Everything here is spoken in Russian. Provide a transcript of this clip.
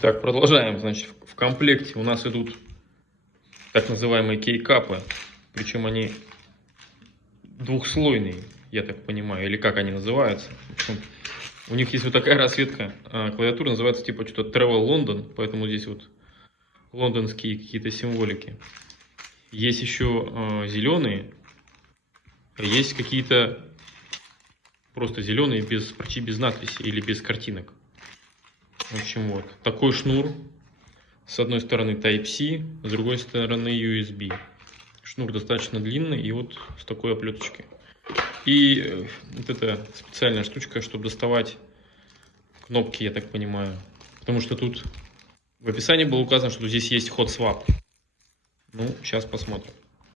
Так, продолжаем. Значит, в комплекте у нас идут так называемые кейкапы. Причем они двухслойные, я так понимаю, или как они называются. В общем, у них есть вот такая расцветка. Клавиатура называется типа что-то Travel London, поэтому здесь вот лондонские какие-то символики. Есть еще зеленые, есть какие-то просто зеленые почти без надписи или без картинок. В общем, вот такой шнур. С одной стороны Type-C, с другой стороны USB. Шнур достаточно длинный и вот с такой оплеточкой. И вот эта специальная штучка, чтобы доставать кнопки, я так понимаю. Потому что тут в описании было указано, что здесь есть Hot Swap. Ну, сейчас посмотрим.